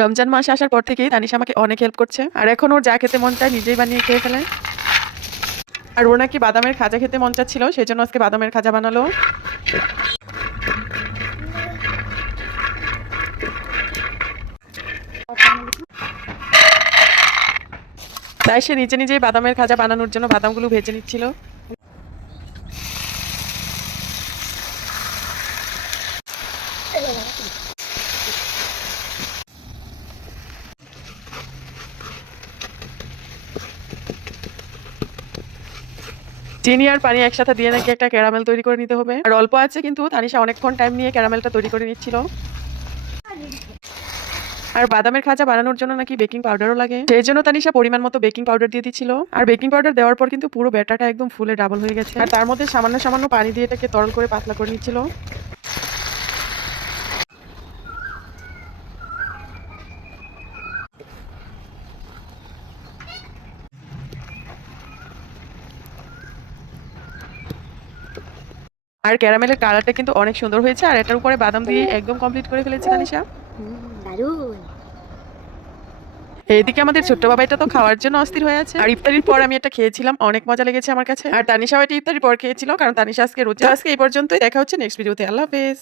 রমজান মাস আসার পর থেকেই তানিশা আমাকে অনেক হেল্প করছে, আর এখন ওর যা খেতে মন চায় নিজেই বানিয়ে খেয়ে ফেলে। আর ওর নাকি বাদামের খাজা খেতে মন চাচ্ছিল, সেই জন্য আজকে বাদামের খাজা বানালো। তাই সে নিজে নিজেই বাদামের খাজা বানানোর জন্য বাদামগুলো ভেজে নিচ্ছিল। চিনি আর পানি একসাথে দিয়ে নাকি একটা ক্যারামেল তৈরি করে নিতে হবে, আর অল্প আছে কিন্তু তানিশা অনেকক্ষণ টাইম নিয়ে ক্যারামেলটা তৈরি করে নিচ্ছিল। আর বাদামের খাজা বানানোর জন্য নাকি বেকিং পাউডারও লাগে, সেই জন্য তানিশা পরিমাণ মতো বেকিং পাউডার দিয়ে দিচ্ছিল। আর বেকিং পাউডার দেওয়ার পর কিন্তু পুরো ব্যাটারটা একদম ফুলে ডাবল হয়ে গেছে, আর তার মধ্যে সামান্য সামান্য পানি দিয়ে এটাকে তরল করে পাতলা করে নিচ্ছিল। আর ক্যারামেলের কালারটা কিন্তু অনেক সুন্দর হয়েছে, আর এটার উপরে বাদাম দিয়ে একদম কমপ্লিট করে ফেলেছে তানিশা। দারুণ। এইদিকে আমাদের ছোট্ট বাবাইটা তো খাওয়ার জন্য অস্থির হয়ে আছে, আর ইফতারির পর আমি এটা খেয়েছিলাম, অনেক মজা লেগেছে আমার কাছে। আর তানিশাও এটা ইফতারির পর খেয়েছিল, কারণ তানিশা আজকে রোজা। আজকে এই পর্যন্তই, দেখা হচ্ছে নেক্সট ভিডিওতে। আল্লাহ হাফেজ।